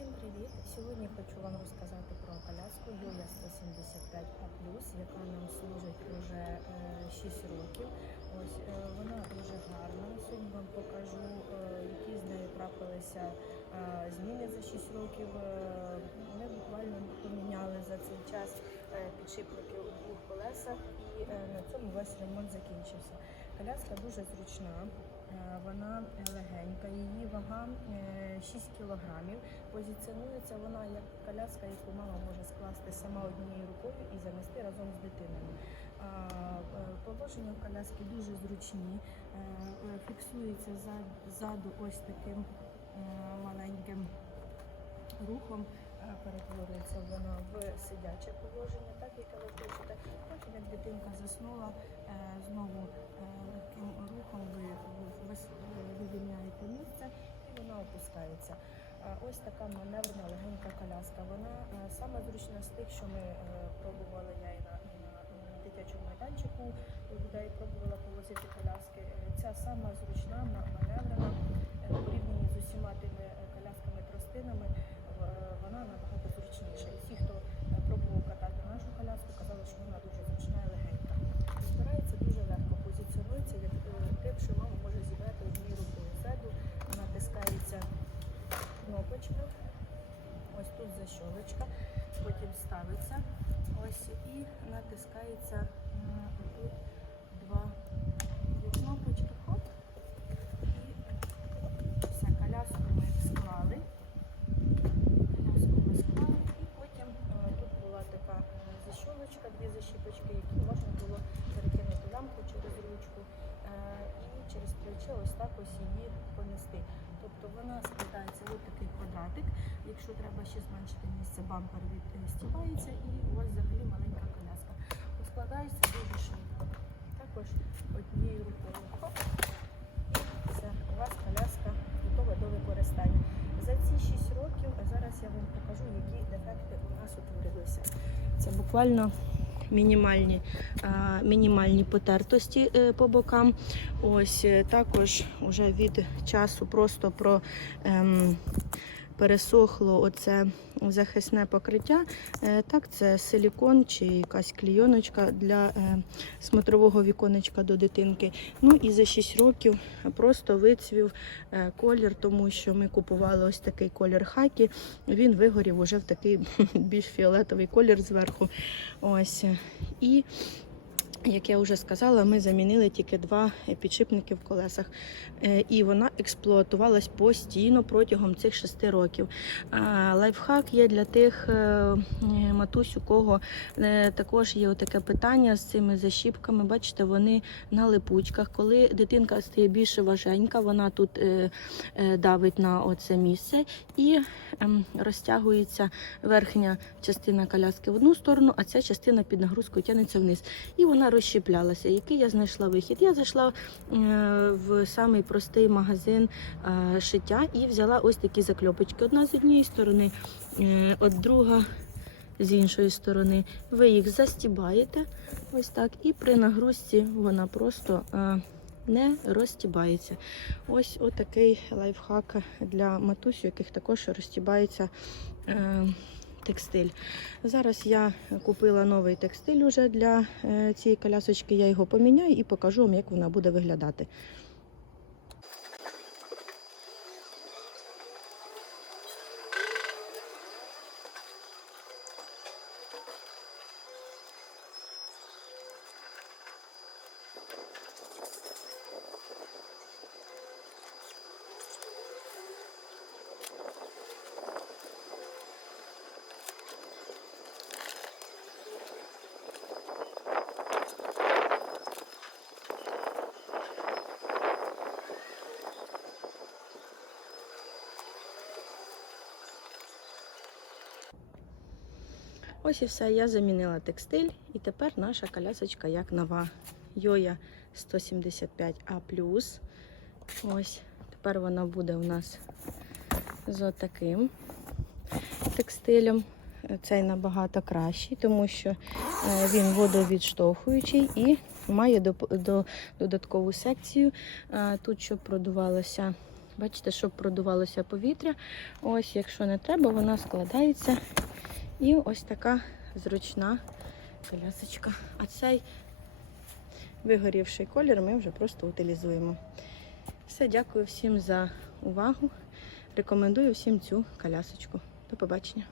Всім привіт! Сьогодні хочу вам розказати про коляску Юля 175 А+, яка нам служить вже е, 6 років. Ось е, вона дуже гарна. Сьогодні вам покажу, е, які з нею трапилися е, зміни за 6 років. Е, Ми буквально поміняли за цей час е, підшипники у двох колесах, і е, на цьому весь ремонт закінчився. Коляска дуже зручна. Е, Вона легенька, її вага е, 6 кілограмів. Позиціонується вона як коляска, яку мама може скласти сама однією рукою і занести разом з дитиною. Е, Положення коляски дуже зручні, Е, е, фіксується ззаду ось таким е, маленьким рухом. е, Перетворюється воно в сидяче положення, так яке ви хочете. Потім, як дитинка заснула, е, знову е, легким рухом ви, місце і вона опускається. Ось така маневрна легенька коляска. Вона саме зручна з тих, що ми е, пробували я і на, на, дитячому майданчику у людей пробувала повозити коляски. Е, Ця сама зручна, ма- маневрена е, в порівнянні з усіма тими колясками тростинами. Вона набагато зручніша. І всі, хто пробував катати нашу коляску, казали, що вона дуже зручна і легенька. Збирається дуже легко, позиціонується як е, тим, що мама може зібрати однією рукою. Ззаду натискається кнопочка. Ось тут защолочка, потім ставиться. Ось і натискається тут два кнопочки. Хоп. І все, коляску ми склали. Коляску ми склали. І потім е, тут була така е, защолочка, дві защіпочки, які можна було перекинути лямку через ручку е, і через плече ось так ось її понести. Тобто вона складається ось такий квадратик. Якщо треба ще зменшити місце, бампер відстібається і у вас взагалі маленька коляска. Складається дуже швидко. Також однією рукою. Все, у вас коляска готова до використання. За ці 6 років зараз я вам покажу, які дефекти у нас утворилися. Це буквально мінімальні, мінімальні потертості е, по бокам. Ось е, також вже від часу просто про. Ем, Пересохло оце захисне покриття. Е, Так, це силікон чи якась клійоночка для е, смотрового віконечка до дитинки. Ну і за 6 років просто вицвів е, колір, тому що ми купували ось такий колір хакі. Він вигорів уже в такий більш фіолетовий колір зверху. Ось. І як я вже сказала, ми замінили тільки два підшипники в колесах, Е, і вона експлуатувалась постійно протягом цих шести років. Лайфхак є для тих е, матусь, у кого е, також є таке питання з цими защіпками. Бачите, вони на липучках. Коли дитинка стає більше важенька, вона тут давить на оце місце і ем, розтягується верхня частина коляски в одну сторону, а ця частина під нагрузкою тягнеться вниз. І вона розщеплялася. Який я знайшла вихід? Я зайшла е, в самий простий магазин е, шиття і взяла ось такі закльопочки. Одна з однієї сторони, е, от друга з іншої сторони. Ви їх застібаєте ось так, і при нагрузці вона просто не розтібається. Ось отакий лайфхак для матусь, у яких також розтібається. Е, Текстиль. Зараз я купила новий текстиль уже для е, цієї колясочки. Я його поміняю і покажу вам, як вона буде виглядати. Ось і все, я замінила текстиль, і тепер наша колясочка як нова. Йоя 175 А. Ось, тепер вона буде у нас з отаким текстилем. Цей набагато кращий, тому що е, він водовідштовхуючий і має доп- до- додаткову секцію. Е, Тут, щоб продувалося Бачите, щоб продувалося повітря. Ось, якщо не треба, вона складається. І ось така зручна колясочка. А цей вигорівший колір ми вже просто утилізуємо. Все, дякую всім за увагу. Рекомендую всім цю колясочку. До побачення.